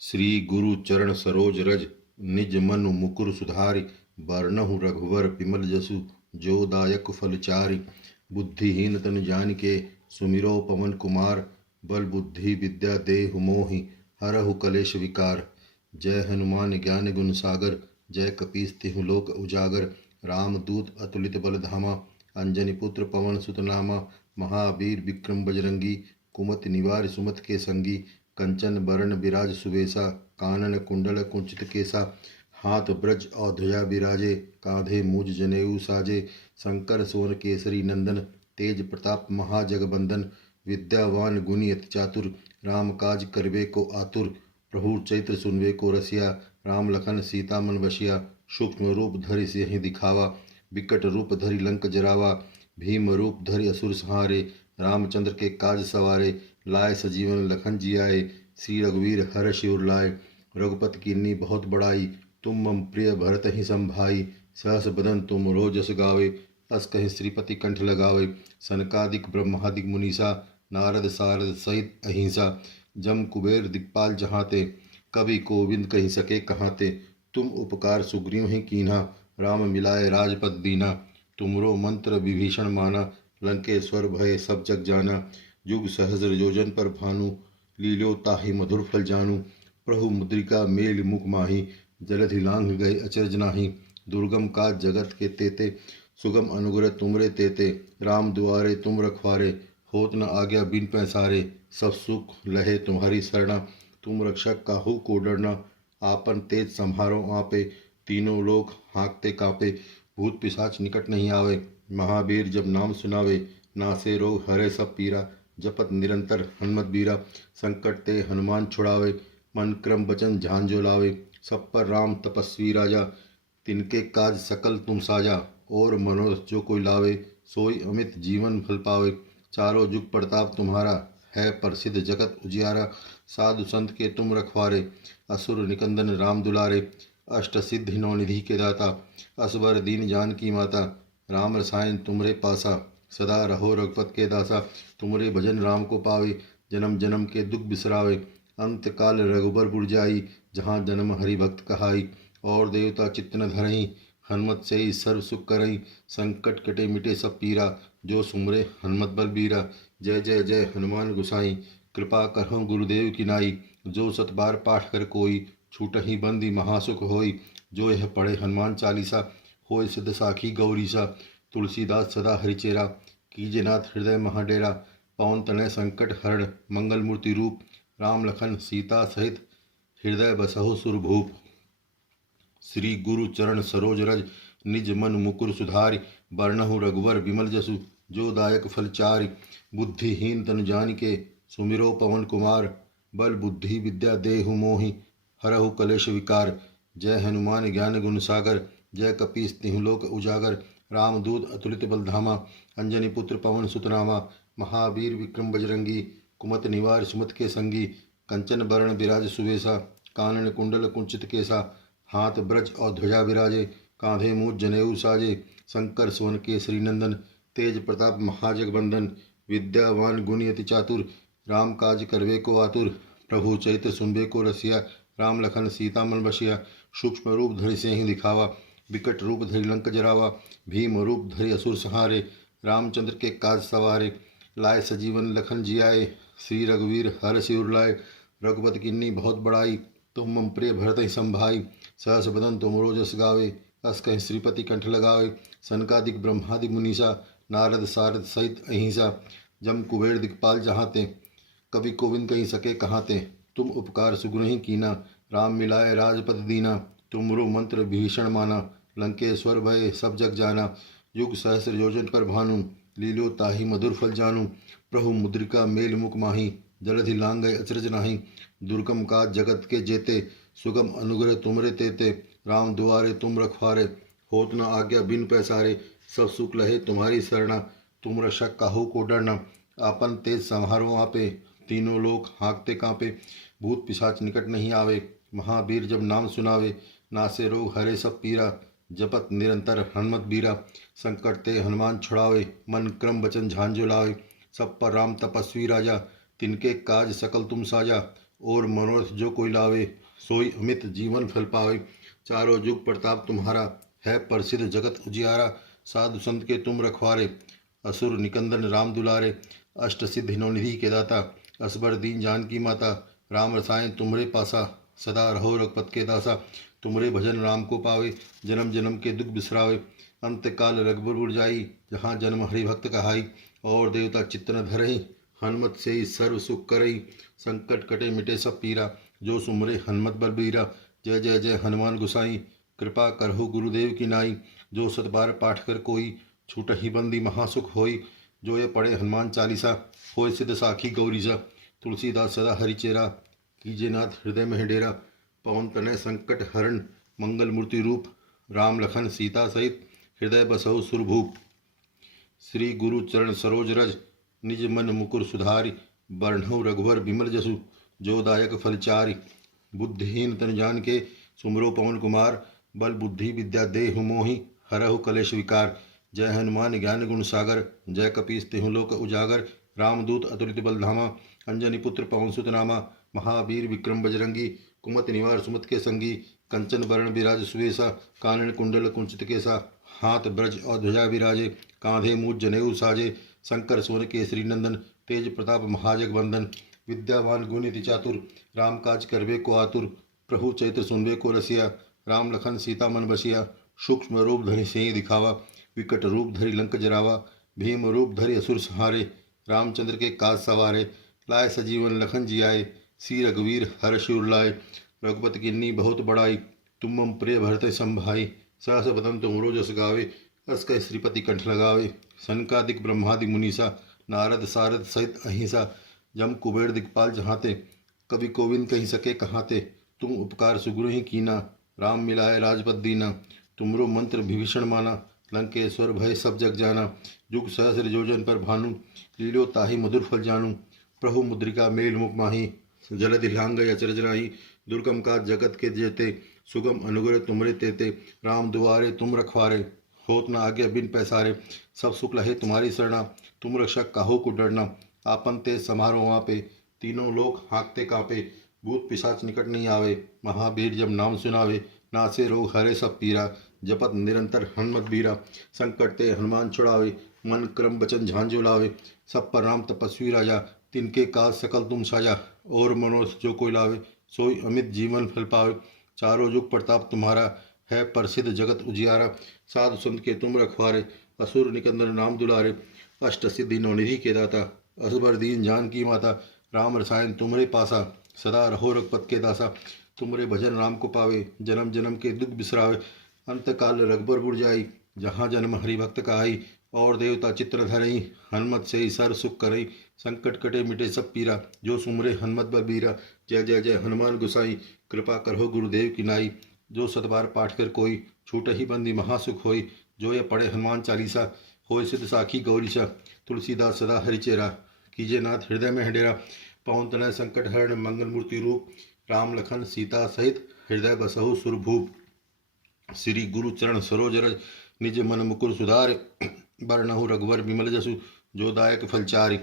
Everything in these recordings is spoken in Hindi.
श्री गुरु चरण सरोज रज निज मनु मुकुर सुधारि। बरनहु रघुवर विमल जसु जो दायक फल चारि। बुद्धिहीन तनु जानिके सुमिरो पवन कुमार। बल बुद्धि विद्या देहु मोहि हरहु कलेश विकार। जय हनुमान ज्ञान गुण सागर जय कपीस तिहु लोक उजागर। रामदूत अतुलित बल धामा अंजनी पुत्र पवन सुत नामा। महावीर विक्रम बजरंगी कुमति निवार सुमत के संगी। कंचन बरन विराज सुवेशा कानन कुंडल कुंचित केसा। हाथ ब्रज और ध्वजा विराजे कांधे मूज जनेऊ साजे। शंकर सोन केसरी नंदन तेज प्रताप महाजगबंदन। विद्यावान गुणी अति चातुर राम काज करवे को आतुर। प्रभु चैत्र सुनवे को रसिया राम लखन सीता मन बसिया। सूक्ष्म रूप धरि सिंह दिखावा विकट रूप धरि लंक जरावा। भीम रूप धरि असुर संहारे रामचंद्र के काज सवारे। लाए सजीवन लखन जियाए श्री रघुवीर हर शिवर लाए। रघुपति कीन्ही बहुत बड़ाई तुम मम प्रिय भरत ही संभाई। सहस बदन तुम रोजस गावे अस कहीं श्रीपति कंठ लगावे। सनकादिक ब्रह्मादिक मुनीसा नारद सारद सहित अहिंसा। जम कुबेर दिक्पाल जहाते कवि कोविंद कहीं सके कहाते। तुम उपकार सुग्रीव ही कीन्हा राम मिलाए राजपद दीना। तुमरो मंत्र विभीषण माना लंकेश्वर भय सब जग जाना। युग सहस्र योजन पर भानु लील्यो ताहि मधुर फल जानू। प्रभु मुद्रिका मेल मुख माही जलधि लांघ गए अचरज नाही। दुर्गम काज जगत के तेते सुगम अनुग्रह तुमरे तेते। राम दुआरे तुम रखवारे होत न आज्ञा बिन पैसारे। सब सुख लहे तुम्हारी शरणा तुम रक्षक काहू को डरना। आपन तेज संहारो आपे तीनों लोग हाँकते कांपे। भूत पिशाच निकट नहीं आवे महावीर जब नाम सुनावे। नासे रोग हरे सब पीरा जपत निरंतर हनुमत बीरा। संकट ते हनुमान छुड़ावे मन क्रम वचन झांझो लावे। सब पर राम तपस्वी राजा तिनके काज सकल तुम साजा। और मनोरथ जो कोई लावे सोई अमित जीवन फल पावे। चारों जुग प्रताप तुम्हारा है प्रसिद्ध जगत उजियारा। साधु संत के तुम रखवारे असुर निकंदन राम दुलारे। अष्ट सिद्धि नौ निधि के दाता असबर दीन जान की माता। राम रसायन तुमरे पासा सदा रहो रघुपत के दासा। तुमरे भजन राम को पावे जन्म जन्म के दुख बिसरावे। अंत काल रघुबर पुर जाई जहाँ जन्म हरि भक्त कहाई। और देवता चित्त न धरई हनुमत से ही सर्व सुख करई। संकट कटे मिटे सब पीरा जो सुमरे हनुमत बल बीरा। जय जय जय हनुमान गुसाई कृपा करहु गुरुदेव की नाई। जो सत बार पाठ कर कोई छूटहि बंदी महासुख होई। जो यह पढ़े हनुमान चालीसा होय सिद्ध साखी गौरीसा। तुलसीदास सदा हरिचेरा कीजे नाथ हृदय महाडेरा। पवन तनय संकट हरण मंगल मूर्ति रूप राम लखन सीता सहित हृदय बसहु सुरभूप। श्री गुरु चरण सरोज रज निज मन मुकुर सुधारि। बरनहु रघुवर विमल जसु जो दायक फल चारि। बुद्धिहीन तनु जानिके सुमिरो पवन कुमार। बल बुद्धि विद्या देहु मोहि हरहु कलेश विकार। जय हनुमान ज्ञान गुण सागर जय कपीस तिहु लोक उजागर। रामदूत अतुलित बल धामा अंजनी पुत्र पवन सुत नामा। महावीर विक्रम बजरंगी कुमत निवार सुमत के संगी। कंचन बरण विराज सुवेशा कानन कुंडल कुंचित केसा। हाथ ब्रज और ध्वजा विराजे कांधे मूज जनेऊ साजे। शंकर सोन केसरी नंदन तेज प्रताप महाजगबंदन। विद्यावान गुणी अति चातुर राम काज करवे को आतुर। प्रभु चैत्र सुनबे को रसिया राम लखन सीता मन बसिया। सूक्ष्म रूप धरि सिंह दिखावा विकट रूप धरि लंक जरावा। भीम रूप धरि असुर संहारे रामचंद्र के काज सवारे। लाए सजीवन लखन जियाए श्री रघुवीर हर शिवर लाए। रघुपति कीन्ही बहुत बड़ाई तुम मम प्रिय भरत ही संभाई। सहस बदन तुम रोजस गावे अस कहीं श्रीपति कंठ लगावे। सनकादिक ब्रह्मादिक मुनीसा नारद सारद सहित अहिंसा। जम कुबेर दिक्पाल जहाते कवि कोविंद कहीं सके कहाते। तुम उपकार सुग्रही कीना राम मिलाए राजपद दीना। तुमरो मंत्र भीषण माना लंकेश्वर भय सब जग जाना। युग सहस्र योजन पर भानु लीलो ताहि मधुर फल जानू। प्रभु मुद्रिका मेल मुख माही जलधि लांग गए अचरज नाही। दुर्गम काज जगत के जेते सुगम अनुग्रह तुमरे तेते। राम दुआरे तुम रखवारे होत न आज्ञा बिन पैसारे। सब सुख लहे तुम्हारी शरणा तुम रक्षक काहू को डरना। आपन तेज संहारो आपे तीनों लोग हाँकते कांपे। भूत पिशाच निकट नहीं आवे महावीर जब नाम सुनावे। नासे रोग हरे सब पीरा जपत निरंतर हनुमत बीरा। संकट ते हनुमान छुड़ावे मन क्रम वचन झांझो लावे। सब पर राम तपस्वी राजा तिनके काज सकल तुम साजा। और मनोरथ जो कोई लावे सोई अमित जीवन फल पावे। चारों युग प्रताप तुम्हारा है प्रसिद्ध जगत उजियारा। साधु संत के तुम रखवारे असुर निकंदन राम दुलारे। अष्ट सिद्धि नवनिधि के दाता असबर दीन जानकी माता। राम रसायन तुमरे पासा सदा रहो रघुपत के दासा। तुमरे भजन राम को पावे जन्म जन्म के दुख बिसरावे। अंत काल रघुबर जाई जहाँ जन्म हरि भक्त कहाई। और देवता चित्तन धरई हनुमत से ही सर्व सुख करई। संकट कटे मिटे सब पीरा जो सुमरे हनुमत बलबीरा। जय जय जय हनुमान गुसाई कृपा करहु गुरुदेव की नाई। जो सत बार पाठ कर कोई छूट ही बंदी महासुख होई। जो ये पढ़े हनुमान चालीसा होय सिद्ध साखी गौरीसा। तुलसीदास सदा हरिचेरा कीजे नाथ हृदय में डेरा। पवन तनय संकट हरण मंगल मूर्ति रूप। राम लखन सीता सहित हृदय बसहु सुरभूप। श्री गुरु चरण सरोज रज निज मन मुकुर सुधारि। बरनहु रघुवर बिमल जसु जो दायक फलचारि। बुद्धिहीन तन जान के सुमरो पवन कुमार। बल बुद्धि विद्या देहु मोहि हरहु कलेश विकार। जय हनुमान ज्ञान गुण सागर जय कपीस तिहु लोक उजागर। रामदूत अतुलित बल धामा अंजनी पुत्र पवन सुत नामा। महावीर विक्रम बजरंगी कुमति निवार सुमत के संगी। कंचन वरण विराज सुवेशा कानन कुंडल कुंचित केसा। हाथ ब्रज और ध्वजा विराजे कांधे मूज जनेऊ साजे। शंकर सोन केसरी नंदन तेज प्रताप महाजग वंदन। विद्यावान गुणिति चातुर राम काज करवे को आतुर। प्रभु चैत्र सुनवे को रसिया राम लखन सीता मन बसिया। सूक्ष्म रूप धरि सिंह दिखावा विकट रूप धरि लंक जरावा। भीम रूप धरि असुर संहारे रामचंद्र के काज सवारे। लाए सजीवन लखन जियाए सी रघुवीर हर्ष उर लाए। रघुपति किन्नी बहुत बड़ाई तुम मम प्रिय भरत संभाई। सहस बदन तुमरो जस गावे अस कह श्रीपति कंठ लगावे। सनकादिक ब्रह्मादि मुनीसा नारद सारद सहित अहिंसा। जम कुबेर दिक्पाल जहाँते कवि कोविंद कहीं सके कहाते। तुम उपकार सुगुरु ही कीना राम मिलाए राजपद दीना। तुमरो मंत्र विभीषण माना लंकेश्वर भय सब जग जाना। जुग सहस्र योजन पर भानु लीलो ताहि मधुर फल जानू। प्रभु मुद्रिका मेल मुख माही जलधि लांग अचरज राही। दुर्गम का जगत के जेते सुगम अनुग्रह तुमरे तेते। राम दुआरे तुम रखवारे होत न आज्ञा बिन पैसारे। सब सुख लहे तुम्हारी शरणा तुम रक्षक काहू को डरना। आपन ते समारो आपे तीनों लोग हाँकते कांपे। भूत पिशाच निकट नहीं आवे महावीर जब नाम सुनावे। नासे रोग हरे सब पीरा जपत निरंतर हनुमत बीरा। संकट ते हनुमान छुड़ावे मन क्रम वचन झांझो लावे। सब पर राम तपस्वी राजा तिनके काज सकल तुम साजा। और मनोरथ जो कोई लावे सोई अमित जीवन फल पावे। चारों युग प्रताप तुम्हारा है प्रसिद्ध जगत उजियारा। साधु संत के तुम रखवारे असुर निकंदन नाम दुलारे। अष्ट सिद्धि नवनिधि के दाता असबर दीन जानकी माता। राम रसायन तुमरे पासा सदा रहो रघुपत के दासा। तुमरे भजन राम को पावे जन्म जन्म के दुख बिसरावे। अंत काल रघुबर बुर जाई जहाँ जन्म हरि भक्त कहाई। और देवता चित्र धरई हनुमत से ही सर सुख करई। संकट कटे मिटे सब पीरा जो सुमरे हनुमत बलबीरा। जय जय जय हनुमान गुसाई कृपा करहो गुरुदेव की नाई। जो सतबार पाठ कर कोई छूट ही बंदी महासुख होई। जो ये पढ़े हनुमान चालीसा होय सिद्ध साखी गौरीसा। तुलसीदास सदा हरिचेरा कीजे नाथ हृदय में डेरा। पवन तनय संकट हरण मंगल मूर्ति रूप। राम लखन सीता सहित हृदय बसहु सुरभूप। श्री गुरु चरण सरोज रज निज मन मुकुर सुधार। बरनहु रघुवर बिमल जसु जो दायक फलचारि।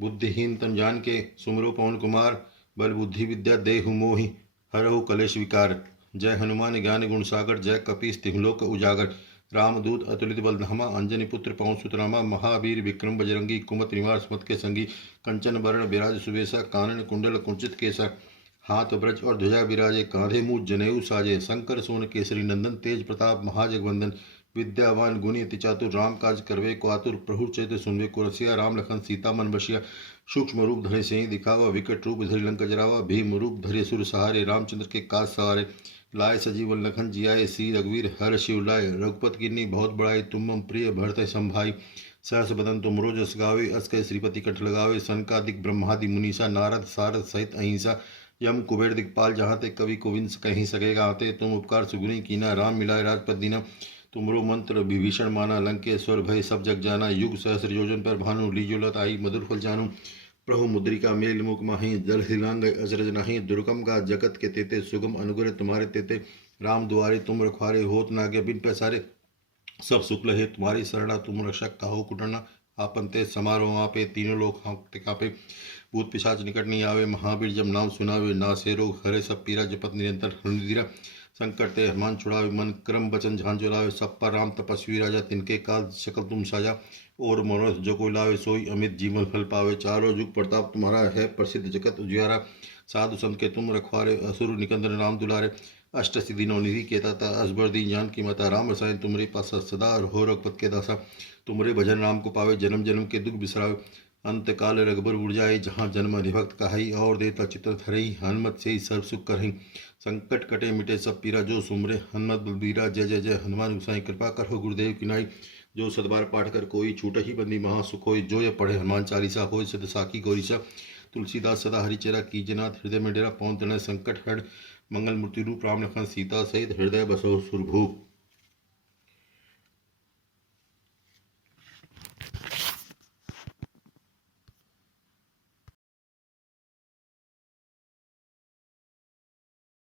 बुद्धिहीन तन जान के सुमरो पवन कुमार। बल बुद्धि विद्या देहु मोहि हरहु कलेश विकार। जय हनुमान ज्ञान गुण सागर जय कपीस तिहु लोक उजागर। रामदूत अतुलित बल धामा अंजनी पुत्र पवन सुत नामा। महावीर विक्रम बजरंगी कुमति निवार सुमत के संगी। कंचन वरण विराज सुवेशा कानन कुंडल कुंचित केसा। हाथ ब्रज और ध्वजा विराजे कांधे मूज जनेऊ साजे। शंकर सोन केसरी नंदन तेज प्रताप महाजगवंदन। विद्यावान गुणी अति चातुर राम काज करवे को आतुर। प्रभु चैत्र सुनवे को रसिया राम लखन सीता मन बसिया। सूक्ष्म रूप धरि सिंह दिखावा विकट रूप धरि लंक जरावा। भीम रूप धरि असुर सहारे रामचंद्र के काज सवारे। लाए सजीवन लखन जियाए सी रघुवीर हर शिव लाए। रघुपत किन्नी बहुत बड़ाई तुम मम प्रिय भरत संभाई। सहस बदन तुम रोज अस गावे अस कह श्रीपति कंठ लगावे। सनकादिक ब्रह्मादि मुनीसा नारद सारद सहित अहिंसा। यम कुबेर दिक्पाल जहाँ ते कवि कोविंद कहीं सकेगा आते। तुम उपकार सुगुनी कीना राम मिलाए राजपद दीना। तुमरो मंत्र विभीषण माना लंकेश्वर भय सब जग जाना। युग सहस्र योजन पर भानु लीजोलत आई मधुर फल जानू। प्रभु मुद्रिका मेल मुख माही जल हिलांग अचरज नाही। दुर्गम का जगत के तेते सुगम अनुग्रह तुम्हारे तेते। राम दुआरे तुम रखवारे होत न आज्ञा बिन पैसारे। सब सुख लहे तुम्हारी शरणा तुम रक्षक काहू कुटरना। आपन ते समारोह आपे तीनों लोग हाँकते कापे। भूत पिशाच निकट नहीं आवे, महावीर जब नाम सुनावे, नासे रोग हरे सब पीरा, जपत निरंतर हनुधीरा। संकट ते हनुमान छुड़ावे, मन क्रम वचन झांझो लावे, सब पर राम तपस्वी राजा, तिनके काज सकल तुम साजा। और मनोरथ जो कोई लावे, सोई अमित जीवन फल पावे, चारों युग प्रताप तुम्हारा है, प्रसिद्ध जगत उजियारा। साधु संत के तुम रखवारे, असुर निकंदन राम दुलारे। अष्ट सिद्धि नवनिधि के दाता, असबर दीन जान की माता, राम रसायन तुमरे पासा, सदा रहो रघुपत के दासा। तुमरे भजन राम को पावे, जन्म जन्म के दुख बिसरावे। अंत काल रघुबर उड़ जाए, जहाँ जन्म हरिभक्त कहाई, और देता चित्र धरई, हनुमत से ही सर्व सुख करही। संकट कटे मिटे सब पीरा, जो सुमरे हनुमत बलबीरा। जय जय जय हनुमान गोसाई, कृपा करो गुरुदेव की नाई। जो सदबार पाठ कर कोई, छूट ही बंदी महा सुख होय। जो ये पढ़े हनुमान चालीसा, होय सिद्ध साखी गौरीसा। तुलसीदास सदा हरिचेरा, कीजनाथ हृदय में डेरा। पवन तनय संकट हर, मंगल मूर्ति रूप, राम लखन सीता सहित, हृदय बसो सुरभूप।